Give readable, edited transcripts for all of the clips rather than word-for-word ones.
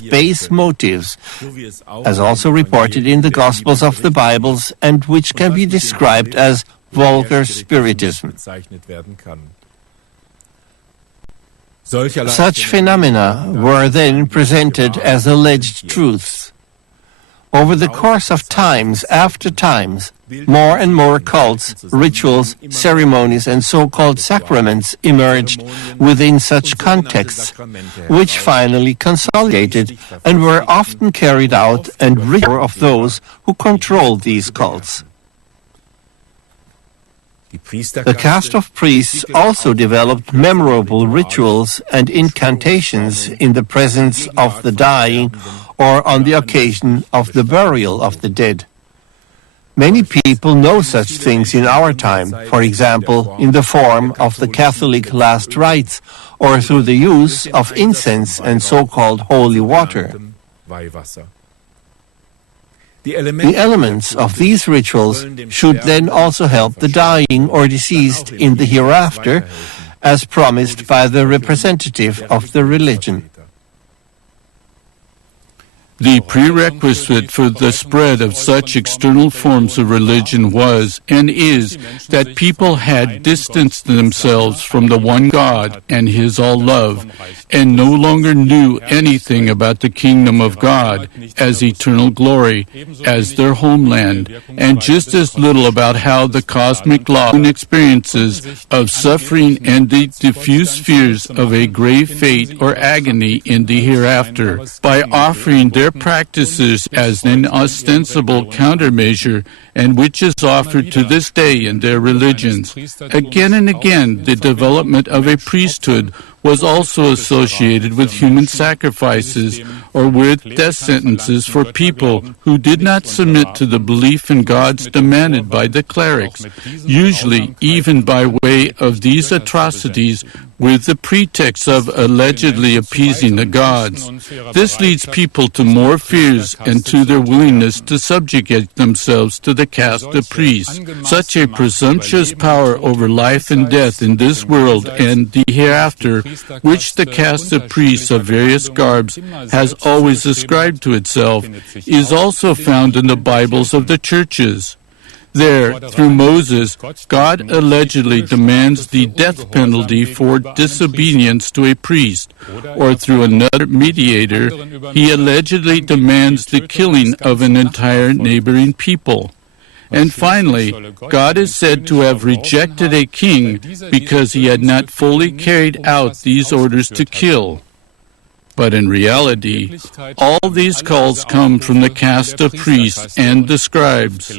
base motives, as also reported in the Gospels of the Bibles, and which can be described as vulgar spiritism. Such phenomena were then presented as alleged truths. Over the course of times after times, more and more cults, rituals, ceremonies, and so-called sacraments emerged within such contexts, which finally consolidated and were often carried out and ritual of those who controlled these cults. The caste of priests also developed memorable rituals and incantations in the presence of the dying or on the occasion of the burial of the dead. Many people know such things in our time, for example, in the form of the Catholic last rites or through the use of incense and so-called holy water. The elements of these rituals should then also help the dying or deceased in the hereafter, as promised by the representative of the religion. The prerequisite for the spread of such external forms of religion was and is that people had distanced themselves from the one God and His all-love, and no longer knew anything about the kingdom of God as eternal glory, as their homeland, and just as little about how the cosmic law and experiences of suffering and the diffuse fears of a grave fate or agony in the hereafter. By offering their practices as an ostensible countermeasure, and which is offered to this day in their religions. Again and again, the development of a priesthood was also associated with human sacrifices or with death sentences for people who did not submit to the belief in gods demanded by the clerics, usually even by way of these atrocities with the pretext of allegedly appeasing the gods. This leads people to more fears and to their willingness to subjugate themselves to the caste of priests. Such a presumptuous power over life and death in this world and the hereafter, which the caste of priests of various garbs has always ascribed to itself, is also found in the Bibles of the churches. There, through Moses, God allegedly demands the death penalty for disobedience to a priest, or through another mediator, he allegedly demands the killing of an entire neighboring people. And finally, God is said to have rejected a king because he had not fully carried out these orders to kill. But in reality, all these calls come from the caste of priests and the scribes,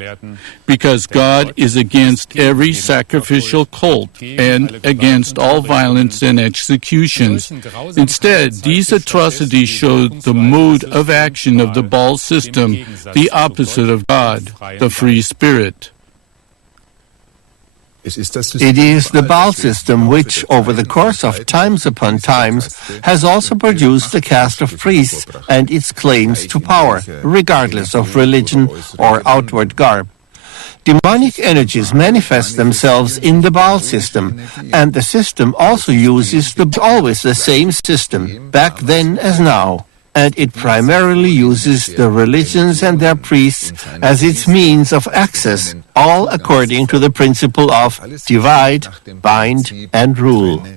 because God is against every sacrificial cult and against all violence and executions. Instead, these atrocities show the mode of action of the Baal system, the opposite of God, the free spirit. It is the Baal system which, over the course of times upon times, has also produced the caste of priests and its claims to power, regardless of religion or outward garb. Demonic energies manifest themselves in the Baal system, and the system also uses always the same system, back then as now. And it primarily uses the religions and their priests as its means of access, all according to the principle of divide, bind, and rule.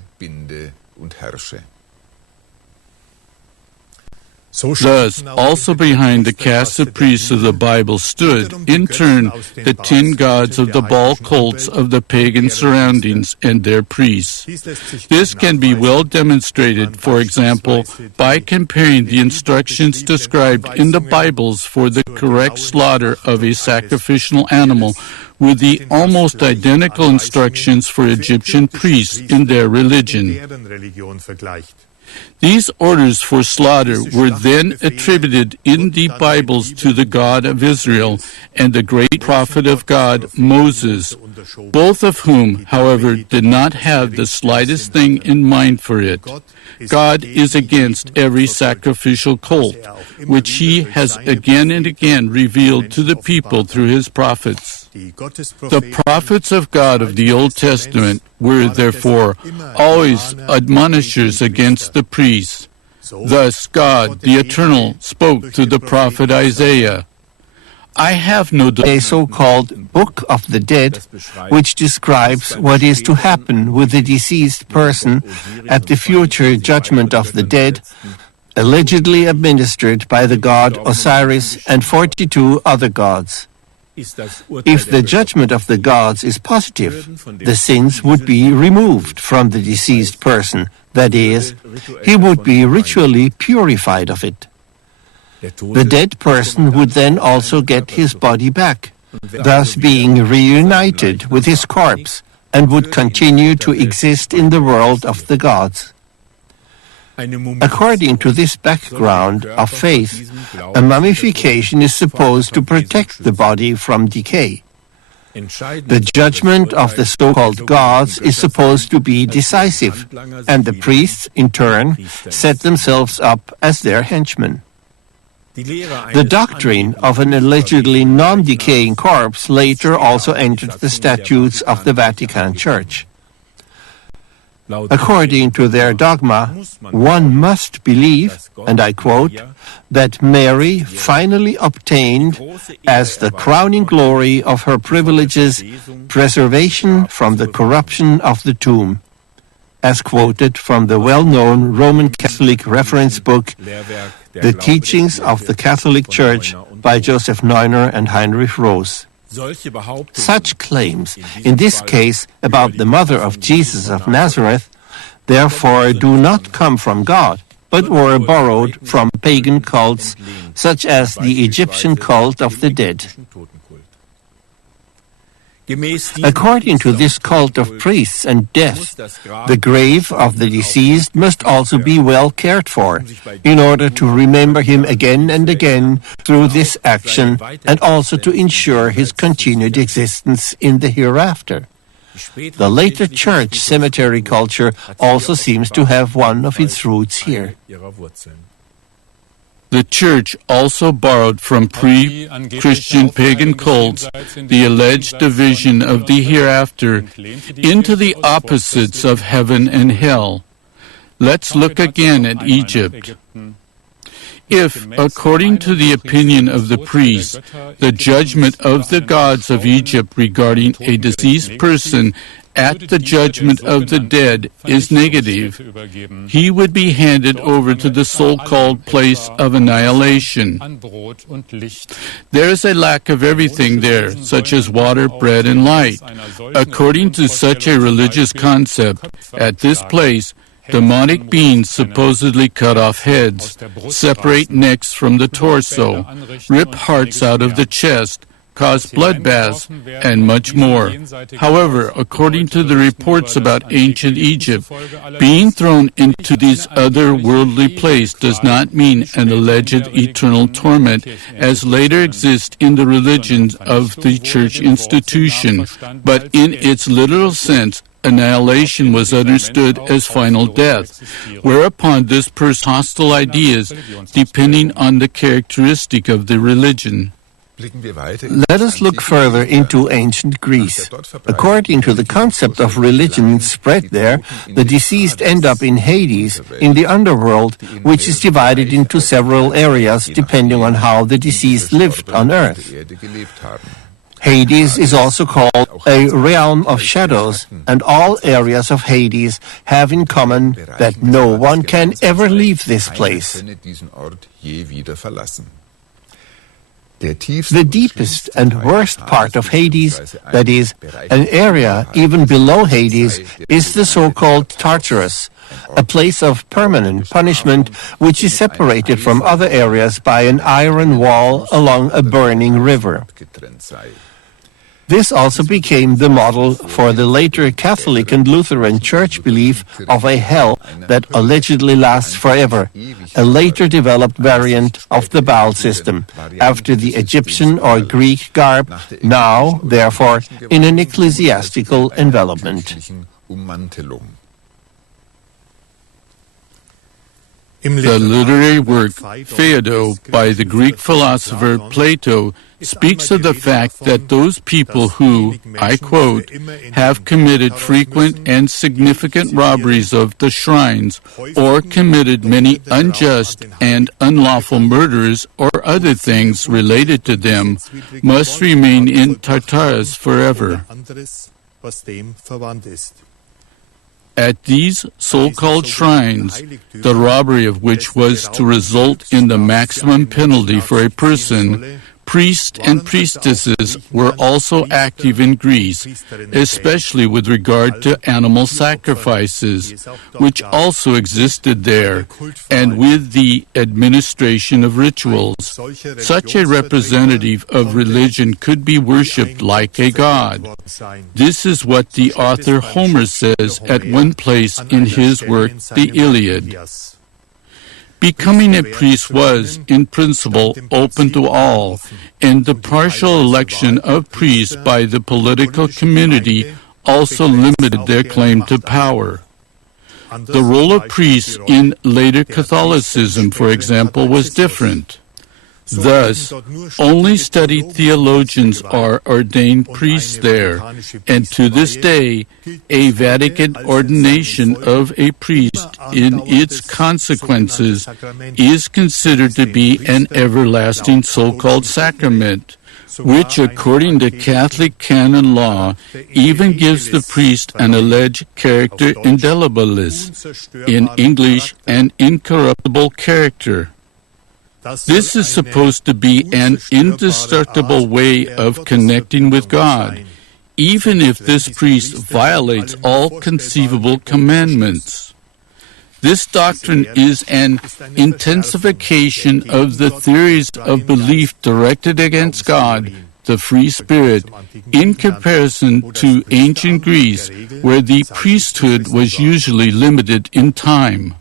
Thus, also behind the caste of priests of the Bible stood, in turn, the 10 gods of the Baal cults of the pagan surroundings and their priests. This can be well demonstrated, for example, by comparing the instructions described in the Bibles for the correct slaughter of a sacrificial animal with the almost identical instructions for Egyptian priests in their religion. These orders for slaughter were then attributed in the Bibles to the God of Israel and the great prophet of God, Moses, both of whom, however, did not have the slightest thing in mind for it. God is against every sacrificial cult, which he has again and again revealed to the people through his prophets. The prophets of God of the Old Testament were, therefore, always admonishers against the priests. Thus God, the Eternal, spoke to the prophet Isaiah, I have no A so-called Book of the Dead, which describes what is to happen with the deceased person at the future judgment of the dead, allegedly administered by the god Osiris and 42 other gods. If the judgment of the gods is positive, the sins would be removed from the deceased person. That is, he would be ritually purified of it. The dead person would then also get his body back, thus being reunited with his corpse, and would continue to exist in the world of the gods. According to this background of faith, a mummification is supposed to protect the body from decay. The judgment of the so-called gods is supposed to be decisive, and the priests, in turn, set themselves up as their henchmen. The doctrine of an allegedly non-decaying corpse later also entered the statutes of the Vatican Church. According to their dogma, one must believe, and I quote, that Mary finally obtained, as the crowning glory of her privileges, preservation from the corruption of the tomb, as quoted from the well-known Roman Catholic reference book, The Teachings of the Catholic Church by Joseph Neuner and Heinrich Rose. Such claims, in this case about the mother of Jesus of Nazareth, therefore do not come from God, but were borrowed from pagan cults such as the Egyptian cult of the dead. According to this cult of priests and death, the grave of the deceased must also be well cared for, in order to remember him again and again through this action, and also to ensure his continued existence in the hereafter. The later church cemetery culture also seems to have one of its roots here. The Church also borrowed from pre-Christian pagan cults the alleged division of the hereafter into the opposites of heaven and hell. Let's look again at Egypt. If, according to the opinion of the priests, the judgment of the gods of Egypt regarding a deceased person at the judgment of the dead is negative, he would be handed over to the so-called place of annihilation. There is a lack of everything there, such as water, bread, and light. According to such a religious concept, at this place, demonic beings supposedly cut off heads, separate necks from the torso, rip hearts out of the chest, cause bloodbaths, and much more. However, according to the reports about ancient Egypt, being thrown into this otherworldly place does not mean an alleged eternal torment, as later exists in the religions of the church institution, but in its literal sense, annihilation was understood as final death, whereupon this person's hostile ideas, depending on the characteristic of the religion. Let us look further into ancient Greece. According to the concept of religion spread there, the deceased end up in Hades, in the underworld, which is divided into several areas depending on how the deceased lived on earth. Hades is also called a realm of shadows, and all areas of Hades have in common that no one can ever leave this place. The deepest and worst part of Hades, that is, an area even below Hades, is the so-called Tartarus, a place of permanent punishment which is separated from other areas by an iron wall along a burning river. This also became the model for the later Catholic and Lutheran Church belief of a hell that allegedly lasts forever, a later developed variant of the Baal system, after the Egyptian or Greek garb, now, therefore, in an ecclesiastical envelopment. The literary work Phaedo by the Greek philosopher Plato speaks of the fact that those people who, I quote, have committed frequent and significant robberies of the shrines or committed many unjust and unlawful murders or other things related to them must remain in Tartarus forever. At these so-called shrines, the robbery of which was to result in the maximum penalty for a person, priests and priestesses were also active in Greece, especially with regard to animal sacrifices, which also existed there, and with the administration of rituals. Such a representative of religion could be worshipped like a god. This is what the author Homer says at one place in his work, the Iliad. Becoming a priest was, in principle, open to all, and the partial election of priests by the political community also limited their claim to power. The role of priests in later Catholicism, for example, was different. Thus, only studied theologians are ordained priests there, and to this day, a Vatican ordination of a priest in its consequences is considered to be an everlasting so-called sacrament, which, according to Catholic canon law, even gives the priest an alleged character indelibilis, in English, an incorruptible character. This is supposed to be an indestructible way of connecting with God, even if this priest violates all conceivable commandments. This doctrine is an intensification of the theories of belief directed against God, the free spirit, in comparison to ancient Greece, where the priesthood was usually limited in time.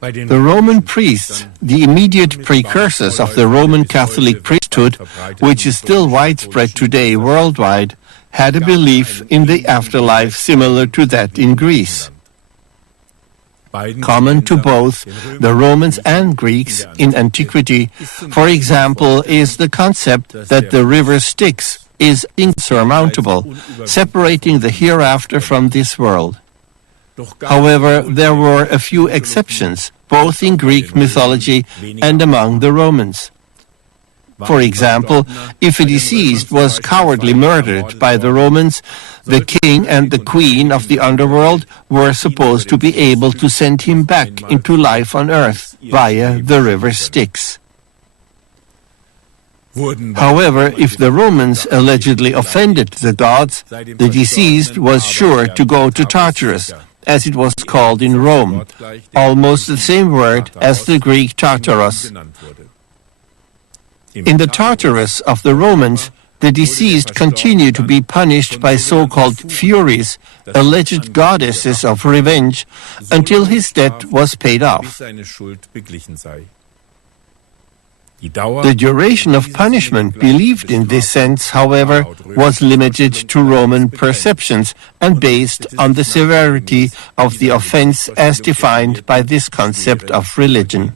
The Roman priests, the immediate precursors of the Roman Catholic priesthood, which is still widespread today worldwide, had a belief in the afterlife similar to that in Greece. Common to both the Romans and Greeks in antiquity, for example, is the concept that the river Styx is insurmountable, separating the hereafter from this world. However, there were a few exceptions, both in Greek mythology and among the Romans. For example, if a deceased was cowardly murdered by the Romans, the king and the queen of the underworld were supposed to be able to send him back into life on earth via the river Styx. However, if the Romans allegedly offended the gods, the deceased was sure to go to Tartarus, as it was called in Rome, almost the same word as the Greek Tartaros. In the Tartarus of the Romans, the deceased continued to be punished by so-called Furies, alleged goddesses of revenge, until his debt was paid off. The duration of punishment believed in this sense, however, was limited to Roman perceptions and based on the severity of the offense as defined by this concept of religion.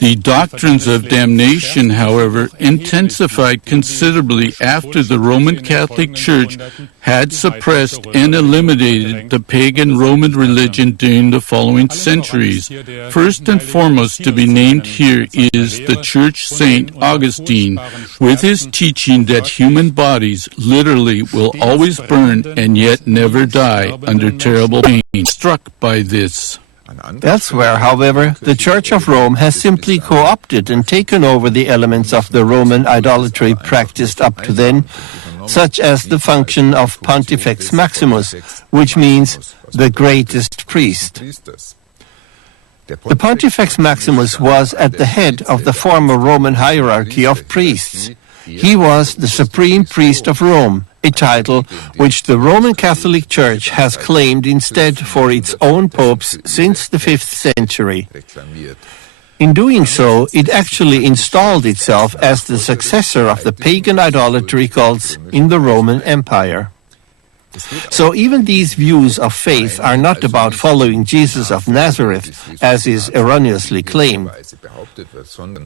The doctrines of damnation, however, intensified considerably after the Roman Catholic Church had suppressed and eliminated the pagan Roman religion during the following centuries. First and foremost to be named here is the Church Saint Augustine, with his teaching that human bodies literally will always burn and yet never die under terrible pain. Struck by this. Elsewhere, however, the Church of Rome has simply co-opted and taken over the elements of the Roman idolatry practiced up to then, such as the function of Pontifex Maximus, which means the greatest priest. The Pontifex Maximus was at the head of the former Roman hierarchy of priests. He was the supreme priest of Rome, a title which the Roman Catholic Church has claimed instead for its own popes since the 5th century. In doing so, it actually installed itself as the successor of the pagan idolatry cults in the Roman Empire. So even these views of faith are not about following Jesus of Nazareth, as is erroneously claimed.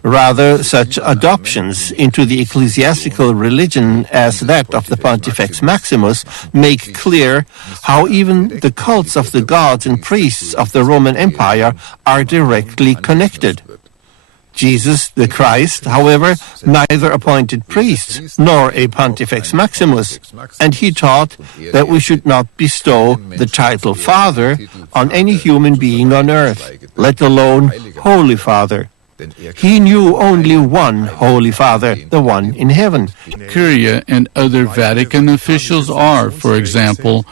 Rather, such adoptions into the ecclesiastical religion as that of the Pontifex Maximus make clear how even the cults of the gods and priests of the Roman Empire are directly connected. Jesus, the Christ, however, neither appointed priests nor a Pontifex Maximus, and he taught that we should not bestow the title Father on any human being on earth, let alone Holy Father. He knew only one Holy Father, the one in heaven. Curia and other Vatican officials are, for example,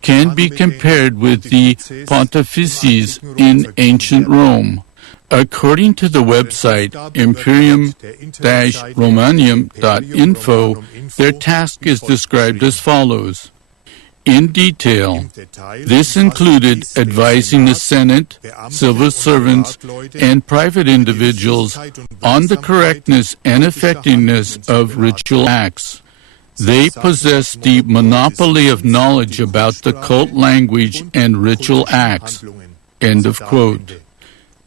can be compared with the pontifices in ancient Rome. According to the website imperium-romanium.info, their task is described as follows. In detail, this included advising the Senate, civil servants, and private individuals on the correctness and effectiveness of ritual acts. They possessed the monopoly of knowledge about the cult language and ritual acts. End of quote.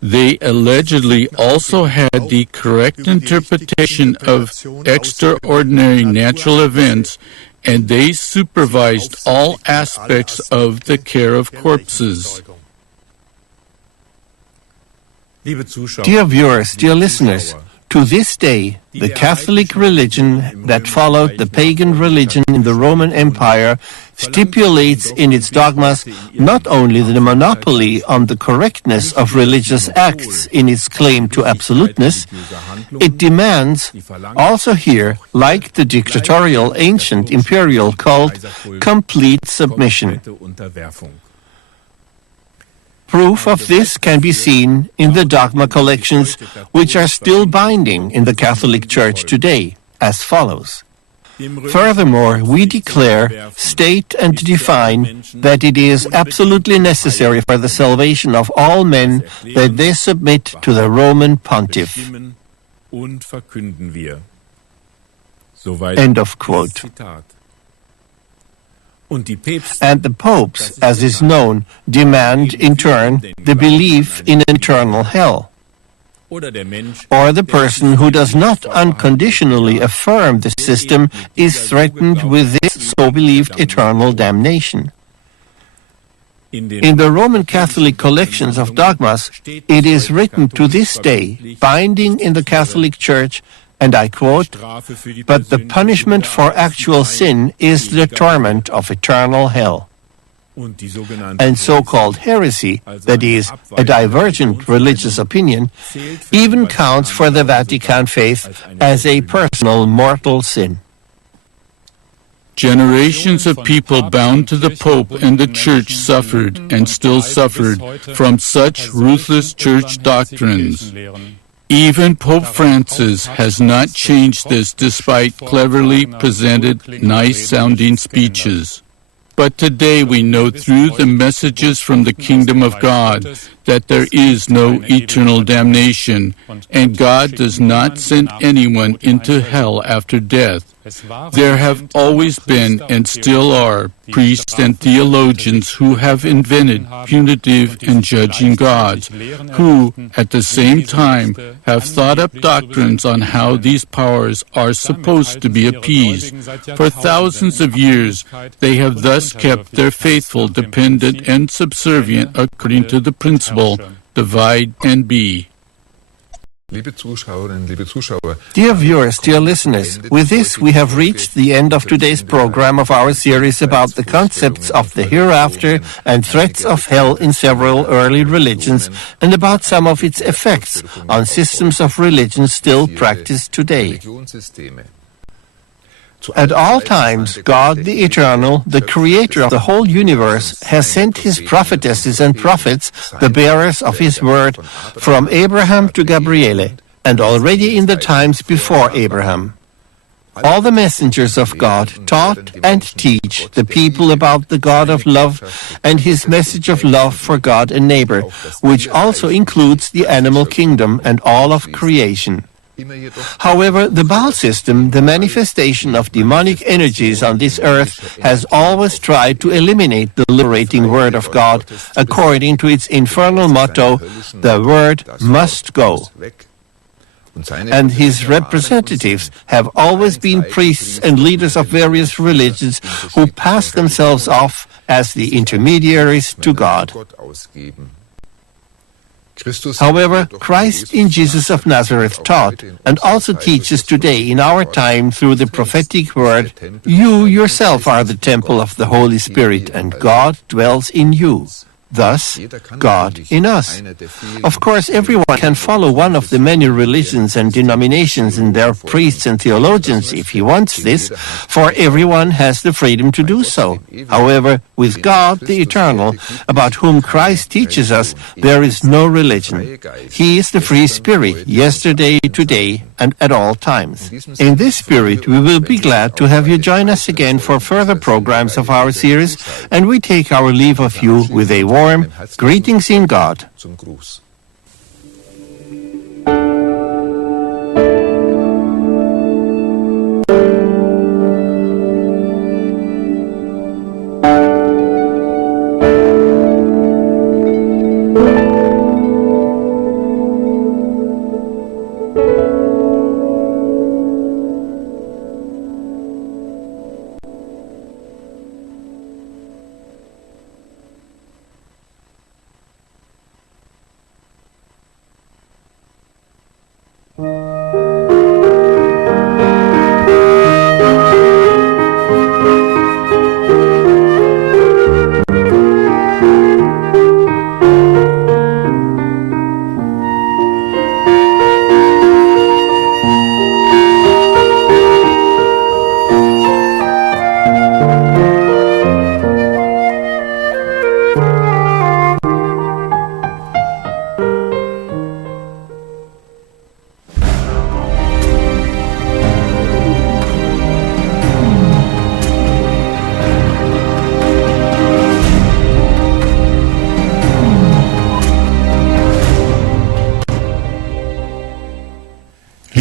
They allegedly also had the correct interpretation of extraordinary natural events, and they supervised all aspects of the care of corpses. Dear viewers, dear listeners, to this day, the Catholic religion that followed the pagan religion in the Roman Empire stipulates in its dogmas not only the monopoly on the correctness of religious acts in its claim to absoluteness, it demands also here, like the dictatorial ancient imperial cult, complete submission. Proof of this can be seen in the dogma collections, which are still binding in the Catholic Church today, as follows. Furthermore, we declare, state, and define that it is absolutely necessary for the salvation of all men that they submit to the Roman Pontiff. End of quote. And the popes, as is known, demand, in turn, the belief in an eternal hell. Or the person who does not unconditionally affirm the system is threatened with this so-believed eternal damnation. In the Roman Catholic collections of dogmas, it is written to this day, binding in the Catholic Church, and I quote, "But the punishment for actual sin is the torment of eternal hell." And so-called heresy, that is, a divergent religious opinion, even counts for the Vatican faith as a personal mortal sin. Generations of people bound to the Pope and the Church suffered and still suffered from such ruthless church doctrines. Even Pope Francis has not changed this despite cleverly presented, nice-sounding speeches. But today we know through the messages from the kingdom of God that there is no eternal damnation, and God does not send anyone into hell after death. There have always been and still are priests and theologians who have invented punitive and judging gods, who, at the same time, have thought up doctrines on how these powers are supposed to be appeased. For thousands of years, they have thus kept their faithful dependent and subservient according to the principle, divide and be. Dear viewers, dear listeners, with this we have reached the end of today's program of our series about the concepts of the hereafter and threats of hell in several early religions and about some of its effects on systems of religion still practiced today. At all times, God the Eternal, the Creator of the whole universe, has sent His prophetesses and prophets, the bearers of His word, from Abraham to Gabriele, and already in the times before Abraham. All the messengers of God taught and teach the people about the God of love and His message of love for God and neighbor, which also includes the animal kingdom and all of creation. However, the Baal system, the manifestation of demonic energies on this earth, has always tried to eliminate the liberating Word of God according to its infernal motto, "The Word must go." And his representatives have always been priests and leaders of various religions who pass themselves off as the intermediaries to God. However, Christ in Jesus of Nazareth taught and also teaches today in our time through the prophetic word, "You yourself are the temple of the Holy Spirit, and God dwells in you." Thus, God in us. Of course, everyone can follow one of the many religions and denominations and their priests and theologians if he wants this, for everyone has the freedom to do so. However, with God, the Eternal, about whom Christ teaches us, there is no religion. He is the free Spirit, yesterday, today, and at all times. In this spirit, we will be glad to have you join us again for further programs of our series, and we take our leave of you with a warm greetings in God.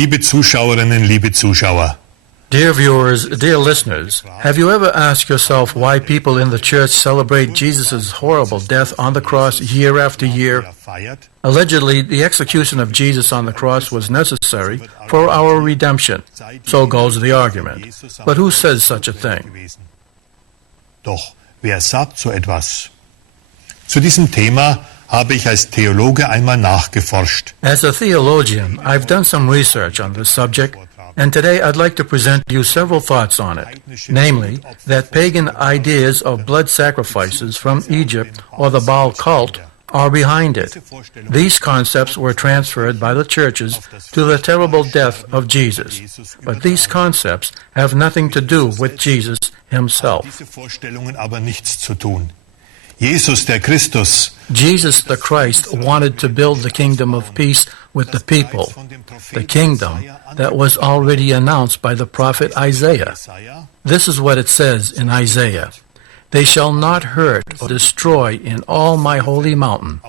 Liebe Zuschauerinnen, liebe Zuschauer. Dear viewers, dear listeners, have you ever asked yourself why people in the church celebrate Jesus' horrible death on the cross year after year? Allegedly, the execution of Jesus on the cross was necessary for our redemption. So goes the argument. But who says such a thing? Doch, wer sagt so etwas? Zu diesem Thema habe ich als Theologe einmal nachgeforscht. As a theologian, I've done some research on this subject, and today I'd like to present you several thoughts on it, namely, that pagan ideas of blood sacrifices from Egypt or the Baal cult are behind it. These concepts were transferred by the churches to the terrible death of Jesus, but these concepts have nothing to do with Jesus himself. Diese Vorstellungen aber nichts zu tun. Jesus der Christus, Jesus the Christ wanted to build the kingdom of peace with the people, the kingdom that was already announced by the prophet Isaiah. This is what it says in Isaiah. They shall not hurt or destroy in all my holy mountain,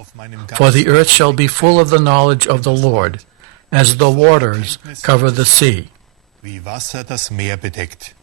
for the earth shall be full of the knowledge of the Lord, as the waters cover the sea. wie Wasser das Meer bedeckt.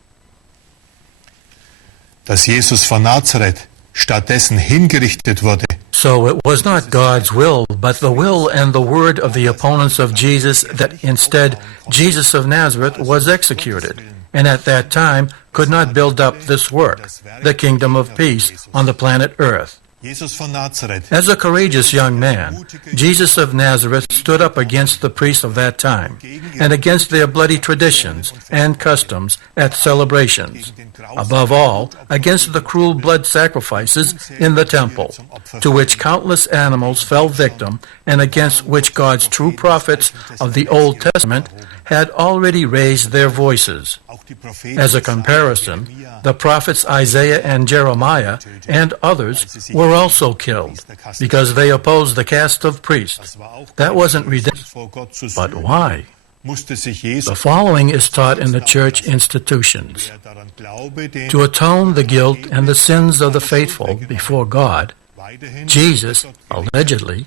Dass Jesus von Nazareth stattdessen hingerichtet wurde, So it was not God's will, but the will and the word of the opponents of Jesus that instead Jesus of Nazareth was executed, and at that time could not build up this work, the kingdom of peace on the planet Earth. Jesus von Nazareth, As a courageous young man, Jesus of Nazareth stood up against the priests of that time and against their bloody traditions and customs at celebrations. Above all, against the cruel blood sacrifices in the temple, to which countless animals fell victim and against which God's true prophets of the Old Testament had already raised their voices. auch die Propheten As a comparison, the prophets Isaiah and Jeremiah and others were also killed because they opposed the caste of priests. That wasn't redemption. vor Gott zu But suchen, why? musste sich The Jesus, following is taught in the church institutions. der daran glaube, den To atone the guilt and the sins of the faithful before God, weiterhin Jesus, allegedly,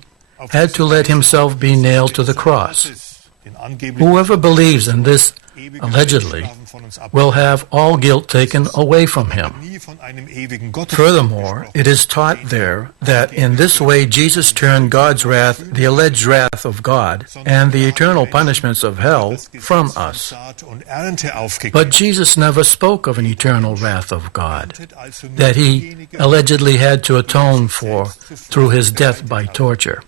had to let himself be nailed to the cross. Whoever believes in this allegedly will have all guilt taken away from him. Furthermore, it is taught there that in this way Jesus turned God's wrath, the alleged wrath of God, and the eternal punishments of hell from us. But Jesus never spoke of an eternal wrath of God that he allegedly had to atone for through his death by torture.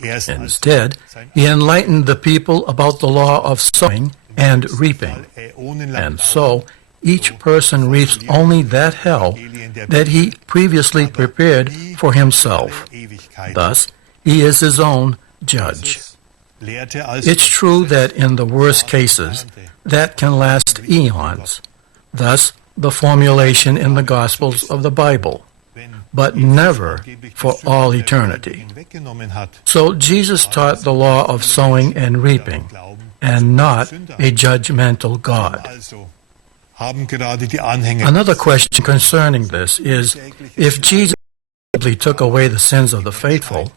Instead, he enlightened the people about the law of sowing and reaping. And so, each person reaps only that hell that he previously prepared for himself. Thus, he is his own judge. It's true that in the worst cases, that can last eons. Thus, the formulation in the Gospels of the Bible, but never for all eternity. So Jesus taught the law of sowing and reaping, and not a judgmental God. Another question concerning this is, if Jesus took away the sins of the faithful,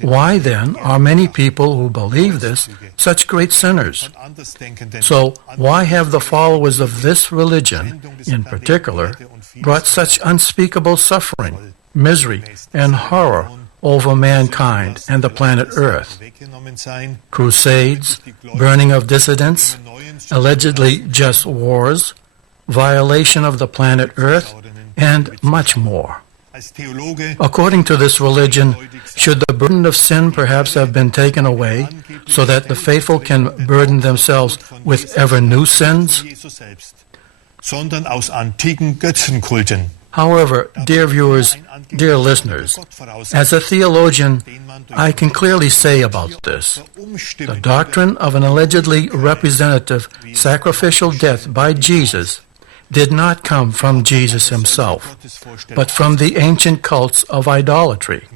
why then are many people who believe this such great sinners? So why have the followers of this religion, in particular, brought such unspeakable suffering, misery, and horror over mankind and the planet Earth? Crusades, burning of dissidents, allegedly just wars, violation of the planet Earth, and much more. According to this religion, should the burden of sin perhaps have been taken away so that the faithful can burden themselves with ever new sins? However, dear viewers, dear listeners, as a theologian, I can clearly say about this, the doctrine of an allegedly representative sacrificial death by Jesus did not come from Jesus himself, but from the ancient cults of idolatry.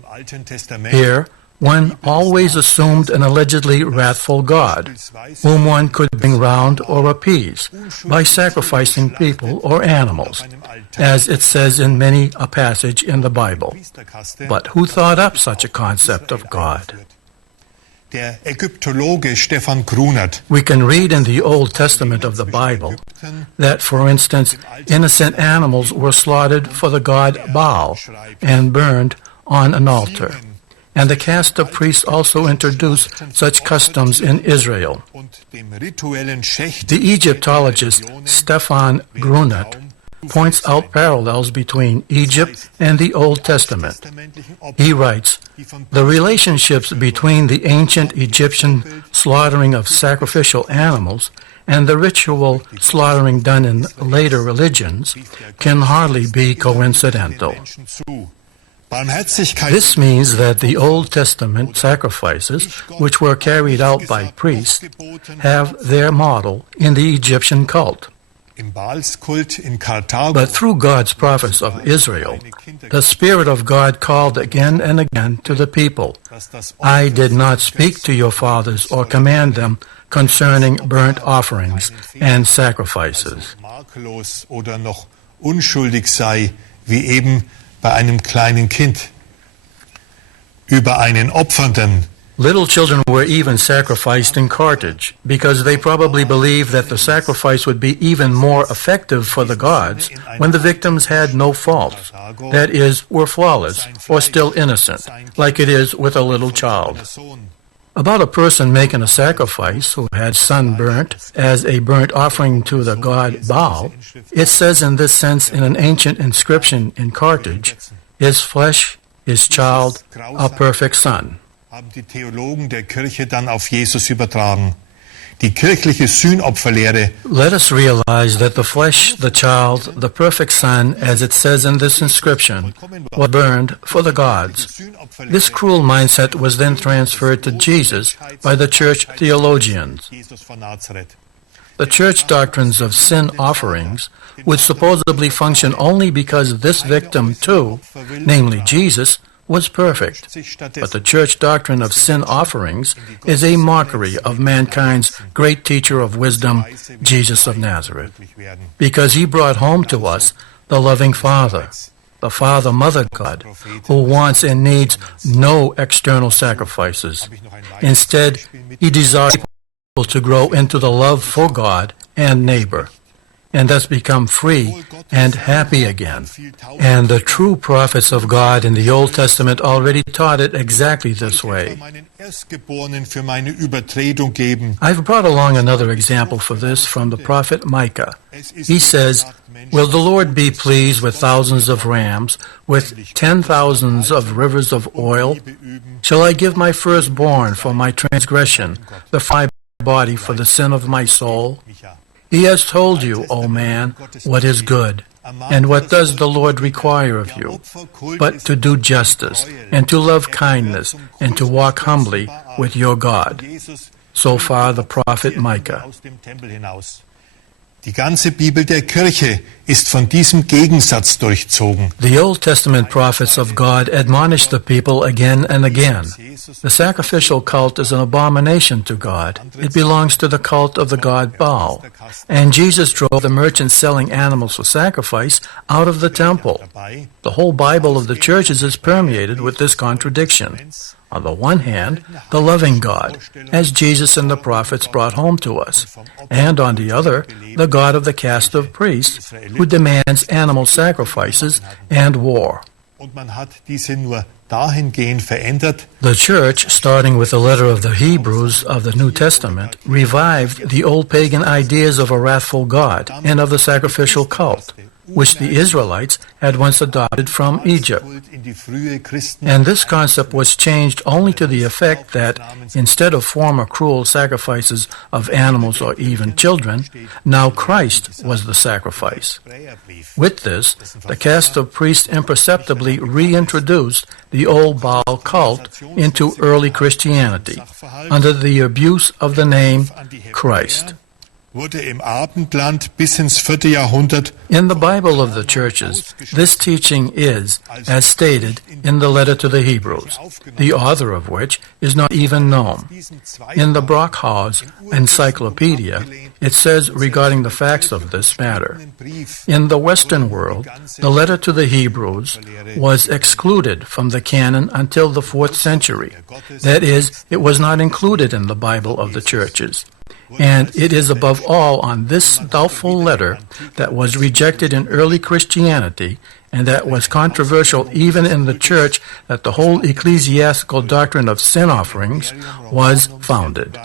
Here, one always assumed an allegedly wrathful God, whom one could bring round or appease by sacrificing people or animals, as it says in many a passage in the Bible. But who thought up such a concept of God? We can read in the Old Testament of the Bible that, for instance, innocent animals were slaughtered for the god Baal and burned on an altar. And the caste of priests also introduced such customs in Israel. The Egyptologist Stefan Grunert points out parallels between Egypt and the Old Testament. He writes, "The relationships between the ancient Egyptian slaughtering of sacrificial animals and the ritual slaughtering done in later religions can hardly be coincidental." This means that the Old Testament sacrifices, which were carried out by priests, have their model in the Egyptian cult. But through God's prophets of Israel, the Spirit of God called again and again to the people, "I did not speak to your fathers or command them concerning burnt offerings and sacrifices." Little children were even sacrificed in Carthage because they probably believed that the sacrifice would be even more effective for the gods when the victims had no faults, that is, were flawless or still innocent, like it is with a little child. About a person making a sacrifice who had son burnt as a burnt offering to the god Baal, it says in this sense in an ancient inscription in Carthage, "His flesh, his child, a perfect son." Haben die Theologen der Kirche dann auf Jesus übertragen. Die kirchliche Sühnopferlehre. Let us realize that the flesh, the child, the perfect son, as it says in this inscription, was burned for the gods. This cruel mindset was then transferred to Jesus by the church theologians. The church doctrines of sin offerings would supposedly function only because this victim too, namely Jesus, was perfect. But the church doctrine of sin offerings is a mockery of mankind's great teacher of wisdom, Jesus of Nazareth, because he brought home to us the loving Father, the Father-Mother God, who wants and needs no external sacrifices. Instead, he desires to grow into the love for God and neighbor, and thus become free and happy again. And the true prophets of God in the Old Testament already taught it exactly this way. I've brought along another example for this from the prophet Micah. He says, "Will the Lord be pleased with thousands of rams, with 10,000s of rivers of oil? Shall I give my firstborn for my transgression, the my body for the sin of my soul? He has told you, O man, what is good, and what does the Lord require of you, but to do justice, and to love kindness, and to walk humbly with your God." So far the prophet Micah. Die ganze Bibel der Kirche ist von diesem Gegensatz durchzogen. The Old Testament prophets of God admonish the people again and again. The sacrificial cult is an abomination to God. It belongs to the cult of the god Baal. And Jesus drove the merchants selling animals for sacrifice out of the temple. The whole Bible of the churches is permeated with this contradiction. On the one hand, the loving God, as Jesus and the prophets brought home to us, and on the other, the God of the caste of priests, who demands animal sacrifices and war. The Church, starting with the letter of the Hebrews of the New Testament, revived the old pagan ideas of a wrathful God and of the sacrificial cult, which the Israelites had once adopted from Egypt. And this concept was changed only to the effect that, instead of former cruel sacrifices of animals or even children, now Christ was the sacrifice. With this, the caste of priests imperceptibly reintroduced the old Baal cult into early Christianity, under the abuse of the name Christ. In the Bible of the churches, this teaching is, as stated in the letter to the Hebrews, the author of which is not even known. In the Brockhaus Encyclopedia, it says regarding the facts of this matter, in the Western world, the letter to the Hebrews was excluded from the canon until the 4th century. That is, it was not included in the Bible of the churches. And it is above all on this doubtful letter that was rejected in early Christianity and that was controversial even in the church that the whole ecclesiastical doctrine of sin offerings was founded.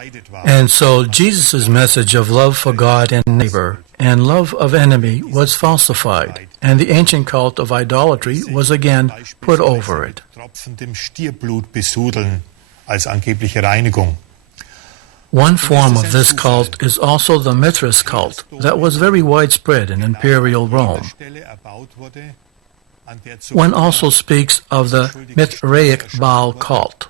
And so Jesus' message of love for God and neighbor and love of enemy was falsified, and the ancient cult of idolatry was again put over it. One form of this cult is also the Mithras cult that was very widespread in imperial Rome. One also speaks of the Mithraic Baal cult.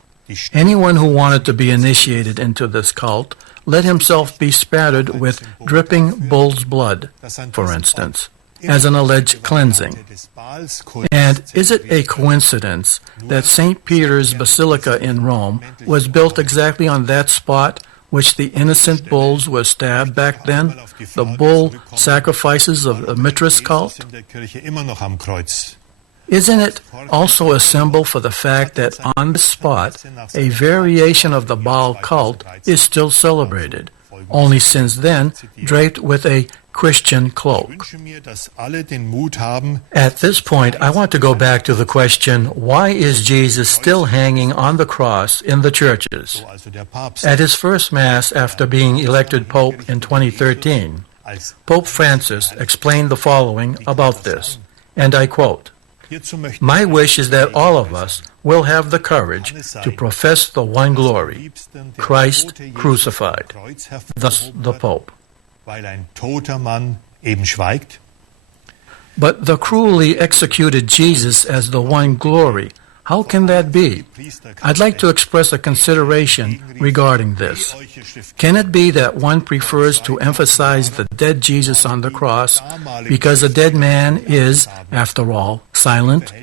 Anyone who wanted to be initiated into this cult let himself be spattered with dripping bull's blood, for instance, as an alleged cleansing. And is it a coincidence that St. Peter's Basilica in Rome was built exactly on that spot which the innocent bulls were stabbed back then, the bull sacrifices of the Mithras cult? Isn't it also a symbol for the fact that on this spot, a variation of the Baal cult is still celebrated, only since then draped with a Christian cloak? At this point, I want to go back to the question, why is Jesus still hanging on the cross in the churches? At his first Mass after being elected Pope in 2013, Pope Francis explained the following about this, and I quote, "My wish is that all of us will have the courage to profess the one glory, Christ crucified." Thus the Pope. But the cruelly executed Jesus as the one glory, how can that be? I'd like to express a consideration regarding this. Can it be that one prefers to emphasize the dead Jesus on the cross because a dead man is, after all, silent?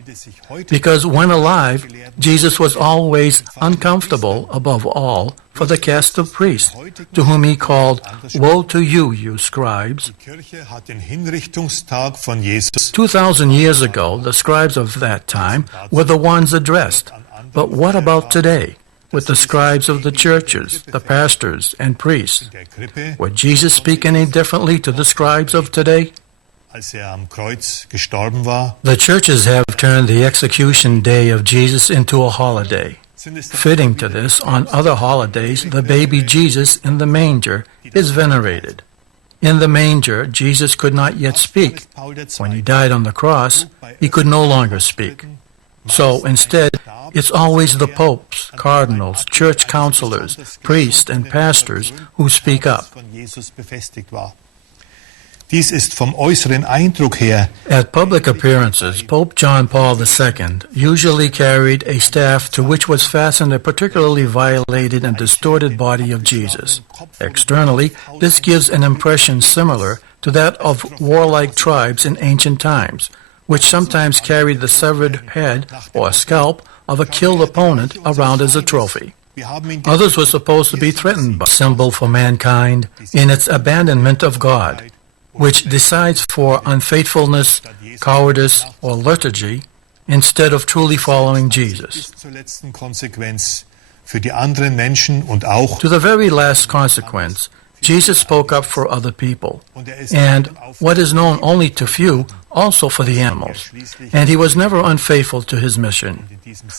Because when alive, Jesus was always uncomfortable above all for the caste of priests, to whom he called, "Woe to you, you scribes." 2,000 years ago, the scribes of that time were the ones addressed. But what about today? with the scribes of the churches, the pastors, and priests. Would Jesus speak any differently to the scribes of today? Als am Kreuz gestorben war, The churches have turned the execution day of Jesus into a holiday. Fitting to this, on other holidays, the baby Jesus in the manger is venerated. In the manger, Jesus could not yet speak. When he died on the cross, he could no longer speak. So instead, it's always the popes, cardinals, church counselors, priests, and pastors who speak up. Dies ist vom äußeren Eindruck her At public appearances, Pope John Paul II usually carried a staff to which was fastened a particularly violated and distorted body of Jesus. Externally, this gives an impression similar to that of warlike tribes in ancient times, which sometimes carried the severed head or scalp of a killed opponent around as a trophy. Others were supposed to be threatened by a symbol for mankind in its abandonment of God, which decides for unfaithfulness, cowardice, or lethargy instead of truly following Jesus. zur letzten Konsequenz für die anderen Menschen und auch To the very last consequence, Jesus spoke up for other people, and what is known only to few, also for the animals. And he was never unfaithful to his mission,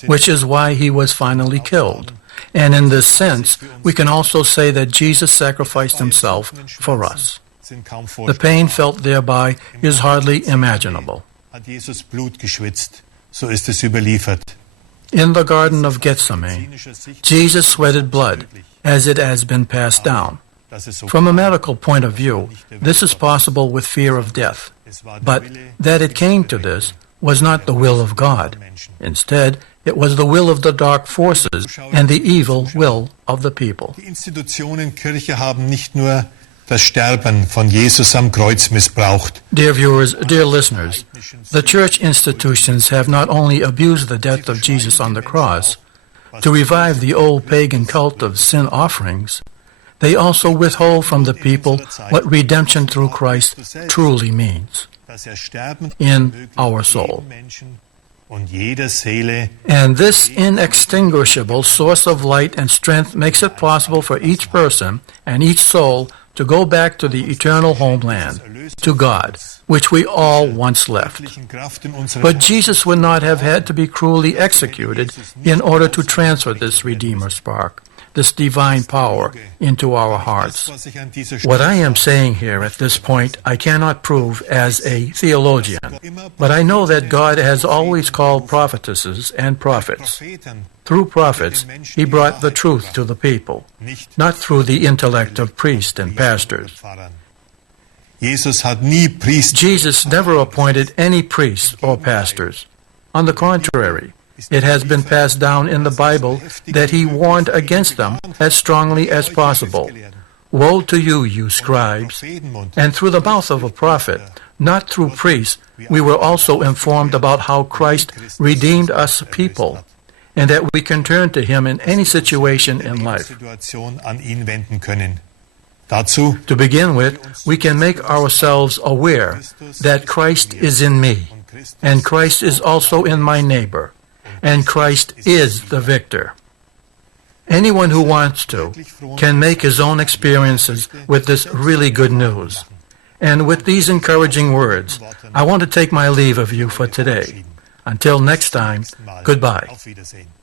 which is why he was finally killed. And in this sense, we can also say that Jesus sacrificed himself for us. The pain felt thereby is hardly imaginable. hat Jesus Blut geschwitzt, so ist es überliefert. In the Garden of Gethsemane, Jesus sweated blood, as it has been passed down. From a medical point of view, this is possible with fear of death. But that it came to this was not the will of God. Instead, it was the will of the dark forces and the evil will of the people. Die Institutionen Kirche haben nicht nur das Sterben von Jesus am Kreuz missbraucht. Dear viewers, dear listeners, the church institutions have not only abused the death of Jesus on the cross to revive the old pagan cult of sin offerings, they also withhold from the people what redemption through Christ truly means in our soul. Und jeder Seele And this inextinguishable source of light and strength makes it possible for each person and each soul to go back to the eternal homeland, to God, which we all once left. But Jesus would not have had to be cruelly executed in order to transfer this Redeemer spark, this divine power, into our hearts. What I am saying here at this point I cannot prove as a theologian, but I know that God has always called prophetesses and prophets. Through prophets, he brought the truth to the people, not through the intellect of priests and pastors. Jesus never appointed any priests or pastors. On the contrary, it has been passed down in the Bible that he warned against them as strongly as possible. Woe to you, you scribes! And through the mouth of a prophet, not through priests, we were also informed about how Christ redeemed us people, and that we can turn to him in any situation in life. To begin with, we can make ourselves aware that Christ is in me, and Christ is also in my neighbor, and Christ is the victor. Anyone who wants to can make his own experiences with this really good news. And with these encouraging words, I want to take my leave of you for today. Until next time, goodbye. Auf Wiedersehen.